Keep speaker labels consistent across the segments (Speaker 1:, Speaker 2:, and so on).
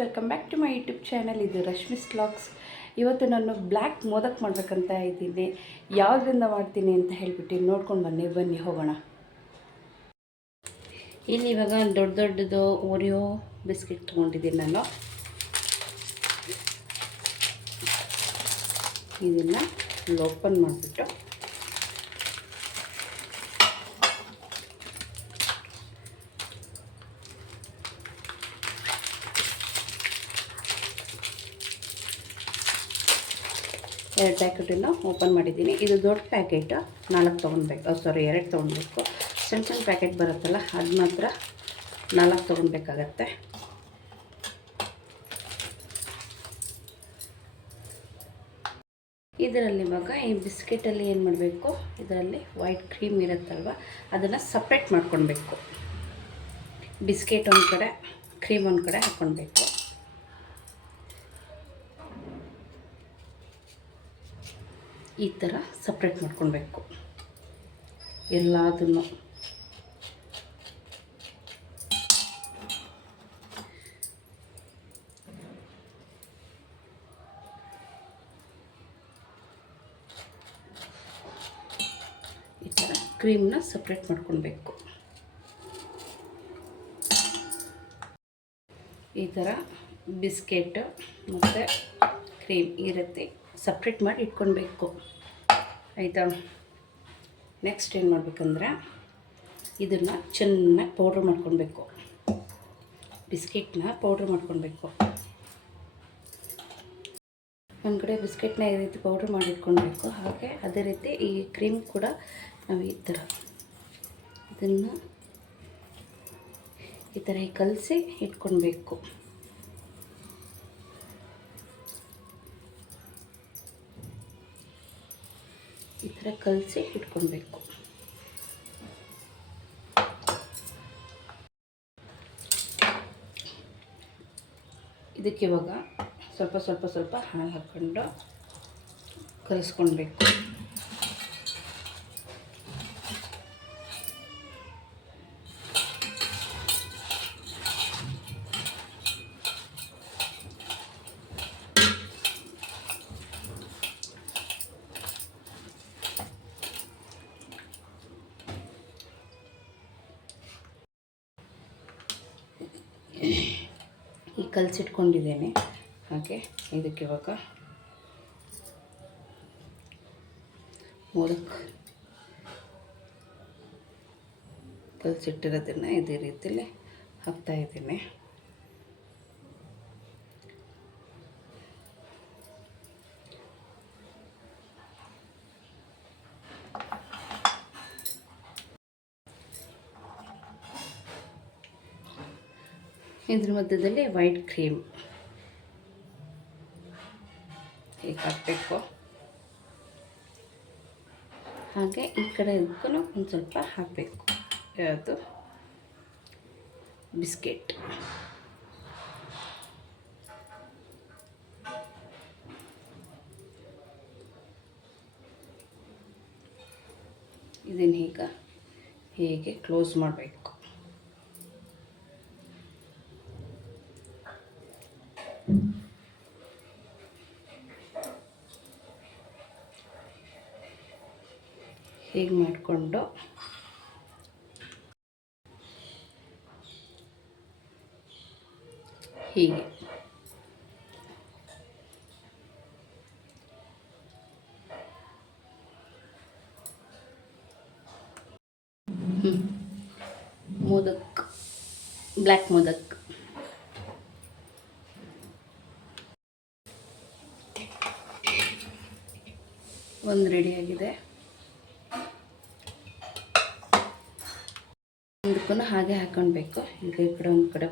Speaker 1: Welcome back to my YouTube channel. ಇದು ರಶ್ಮಿಸ್ ಸ್ಲಾಕ್ಸ್ ಇವತ್ತು ನಾನು ಬ್ಲ್ಯಾಕ್ ಮೋದಕ್ ಮಾಡ್ಬೇಕಂತ ಇದ್ದೀನಿ. ಯಾವುದರಿಂದ ಮಾಡ್ತೀನಿ ಅಂತ ಹೇಳ್ಬಿಟ್ಟು ನೋಡ್ಕೊಂಡು ಬನ್ನಿ. ಬನ್ನಿ, ಹೋಗೋಣ. ಇಲ್ಲಿ ಇವಾಗ ದೊಡ್ಡ ದೊಡ್ಡದು ಓರಿಯೋ ಬಿಸ್ಕೆಟ್ ತೊಗೊಂಡಿದ್ದೀನಿ ನಾನು. ಇದನ್ನು ಓಪನ್ ಮಾಡಿಬಿಟ್ಟು ಎರಡು ಪ್ಯಾಕೆಟನ್ನು ಓಪನ್ ಮಾಡಿದ್ದೀನಿ. ಇದು ದೊಡ್ಡ ಪ್ಯಾಕೆಟ್ ನಾಲ್ಕು ತೊಗೊಳ್ಬೇಕು. ಸಾರಿ ಎರಡು ತೊಗೊಳ್ಬೇಕು. ಸಣ್ಣ ಸಣ್ಣ ಪ್ಯಾಕೆಟ್ ಬರುತ್ತಲ್ಲ, ಅದು ಮಾತ್ರ ನಾಲ್ಕು ತೊಗೊಳ್ಬೇಕಾಗತ್ತೆ. ಇದರಲ್ಲಿ ಇವಾಗ ಈ ಬಿಸ್ಕೆಟಲ್ಲಿ ಏನು ಮಾಡಬೇಕು? ಇದರಲ್ಲಿ ವೈಟ್ ಕ್ರೀಮ್ ಇರುತ್ತಲ್ವ, ಅದನ್ನು ಸಪ್ರೇಟ್ ಮಾಡ್ಕೊಳ್ಬೇಕು. ಬಿಸ್ಕೆಟ್ ಒಂದು ಕಡೆ ಕ್ರೀಮ್ ಒಂದು ಕಡೆ ಹಾಕ್ಕೊಳ್ಬೇಕು ಈ ಥರ ಸಪ್ರೇಟ್ ಮಾಡ್ಕೊಳ್ಬೇಕು. ಎಲ್ಲದನ್ನು. ಈ ಥರ ಕ್ರೀಮ್ನ ಸಪ್ರೇಟ್ ಮಾಡ್ಕೊಳ್ಬೇಕು. ಈ ಥರ ಬಿಸ್ಕೆಟ್ ಮತ್ತು ಕ್ರೀಮ್ ಇರುತ್ತೆ. ರೀತಿ ಸಪ್ರೇಟ್ ಮಾಡಿ ಇಟ್ಕೊಳ್ಬೇಕು. ಆಯಿತಾ? ನೆಕ್ಸ್ಟ್ ಏನು ಮಾಡಬೇಕಂದ್ರೆ ಇದನ್ನು ಚೆನ್ನಾಗಿ ಪೌಡ್ರ್ ಮಾಡ್ಕೊಳ್ಬೇಕು. ಬಿಸ್ಕೆಟ್ನ ಪೌಡ್ರ್ ಮಾಡ್ಕೊಳ್ಬೇಕು. ಒಂದು ಕಡೆ ಬಿಸ್ಕೆಟ್ನ ಈ ರೀತಿ ಪೌಡ್ರ್ ಮಾಡಿಟ್ಕೊಳ್ಬೇಕು ಹಾಗೆ ಅದೇ ರೀತಿ ಈ ಕ್ರೀಮ್ ಕೂಡ ನಾವು ಈ ಥರ ಇದನ್ನು ಈ ಥರ ಕಲಸಿ ಇಟ್ಕೊಳ್ಬೇಕು. ಈ ಥರ ಕಲಸಿ ಇಟ್ಕೊಳ್ಬೇಕು ಇದಕ್ಕೆ ಇವಾಗ ಸ್ವಲ್ಪ ಸ್ವಲ್ಪ ಸ್ವಲ್ಪ ಹಾಲು ಹಾಕ್ಕೊಂಡು ಕಲಿಸ್ಕೊಳ್ಬೇಕು ಈ ಕಲಸಿಟ್ಕೊಂಡಿದ್ದೇನೆ. ಓಕೆ ಇದಕ್ಕೆ ಇವಾಗ ಮೂಲಕ ಕಲಸಿಟ್ಟಿರೋದನ್ನು ಇದೇ ರೀತಿಯಲ್ಲಿ ಹಾಕ್ತಾ ಇದ್ರ ಮಧ್ಯದಲ್ಲಿ ವೈಟ್ ಕ್ರೀಮ್. ಹೀಗೆ ಹಾಕಬೇಕು? ಹಾಗೆ ಈ ಕಡೆ ಇದಕ್ಕೂ ಒಂದು ಸ್ವಲ್ಪ ಹಾಕಬೇಕು. ಯಾವುದು? ಬಿಸ್ಕೆಟ್. ಇದನ್ನು ಈಗ? ಹೇಗೆ ಕ್ಲೋಸ್ ಮಾಡಬೇಕು? ಹೀಗೆ ಮಾಡಿಕೊಂಡು. ಹೀಗೆ. ಮೋದಕ್. ಬ್ಲ್ಯಾಕ್ ಮೋದಕ್. ಒಂದು ರೆಡಿಯಾಗಿದೆ ಇದಕ್ಕೂ ಹಾಗೆ ಹಾಕೊಳ್ಬೇಕು ಈಗ ಈ ಕಡೆ ಒಂದು ಕಡೆ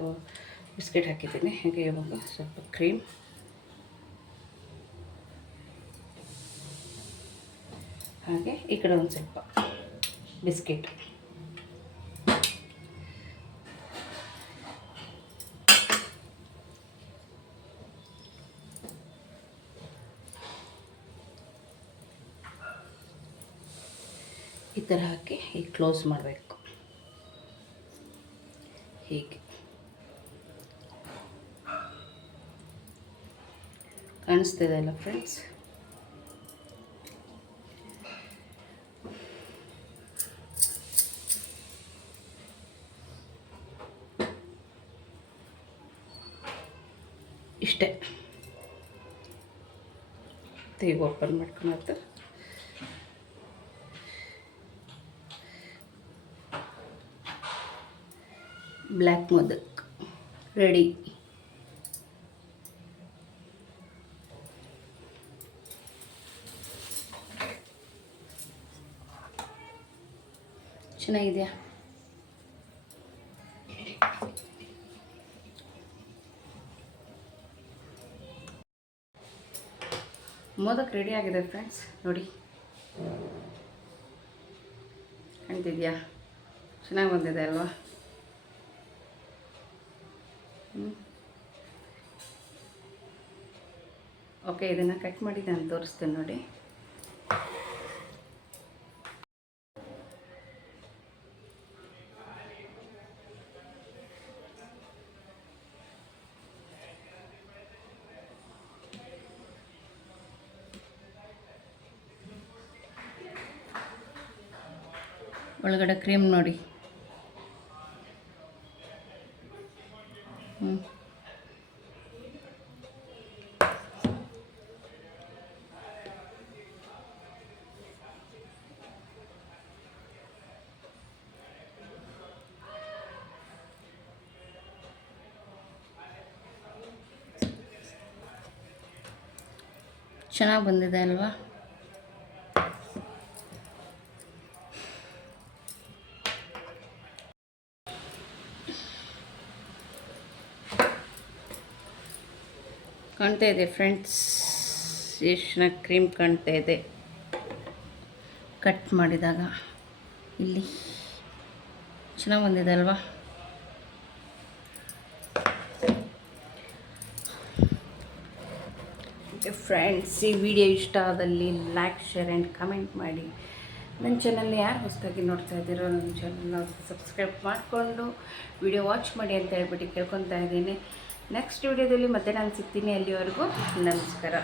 Speaker 1: ಬಿಸ್ಕೆಟ್ ಹಾಕಿದ್ದೀನಿ. ಹಾಗೆ ಇವಾಗ ಸ್ವಲ್ಪ ಕ್ರೀಮ್. ಹಾಗೆ ಈ ಕಡೆ ಒಂದು ಸ್ವಲ್ಪ ಬಿಸ್ಕೆಟ್. ಈ ಥರ ಹಾಕಿ ಈಗ ಕ್ಲೋಸ್ ಮಾಡಬೇಕು. ಹೀಗೆ ಕಾಣಿಸ್ತಿದೆ ಅಲ್ಲ ಫ್ರೆಂಡ್ಸ್ ಇಷ್ಟೇ. ಈಗ ಓಪನ್ ಮಾಡ್ಕೊಳತ್ತು ಬ್ಲ್ಯಾಕ್ ಮೋದಕ್. ರೆಡಿ ಚೆನ್ನಾಗಿದೆಯಾ? ಮೋದಕ್ ರೆಡಿ ಆಗಿದೆ ಫ್ರೆಂಡ್ಸ್ ನೋಡಿ. ಕಾಣ್ತಿದ್ಯಾ? ಚೆನ್ನಾಗಿ ಬಂದಿದೆ ಅಲ್ವಾ? ಓಕೆ ಇದನ್ನು ಕಟ್ ಮಾಡಿ ನಾನು ತೋರಿಸ್ತೇನೆ ನೋಡಿ. ಒಳಗಡೆ ಕ್ರೀಮ್ ನೋಡಿ. ಚೆನ್ನಾಗಿ ಬಂದಿದೆ ಅಲ್ವಾ? ಕಾಣ್ತಾ ಇದೆ ಫ್ರೆಂಡ್ಸ್. ಎಷ್ಟು ಕ್ರೀಮ್ ಕಾಣ್ತಾ ಇದೆ. ಕಟ್ ಮಾಡಿದಾಗ ಇಲ್ಲಿ ಚೆನ್ನಾಗಿ ಬಂದಿದೆ ಅಲ್ವಾ? ಫ್ರೆಂಡ್ಸ್, ಈ ವಿಡಿಯೋ ಇಷ್ಟ ಆದಲ್ಲಿ ಲೈಕ್ ಶೇರ್ ಆ್ಯಂಡ್ ಕಮೆಂಟ್ ಮಾಡಿ. ನನ್ನ ಚಾನಲ್ನ ಯಾರು ಹೊಸದಾಗಿ ನೋಡ್ತಾ ಇದ್ದೀರೋ ನನ್ನ ಚಾನಲ್ನ ಸಬ್ಸ್ಕ್ರೈಬ್ ಮಾಡಿಕೊಂಡು ವಿಡಿಯೋ ವಾಚ್ ಮಾಡಿ ಅಂತ ಹೇಳ್ಬಿಟ್ಟು ಕೇಳ್ಕೊತಾ ಇದ್ದೀನಿ. ನೆಕ್ಸ್ಟ್ ವಿಡಿಯೋದಲ್ಲಿ ಮತ್ತೆ ನಾನು ಸಿಗ್ತೀನಿ ಅಲ್ಲಿವರೆಗೂ ನಮಸ್ಕಾರ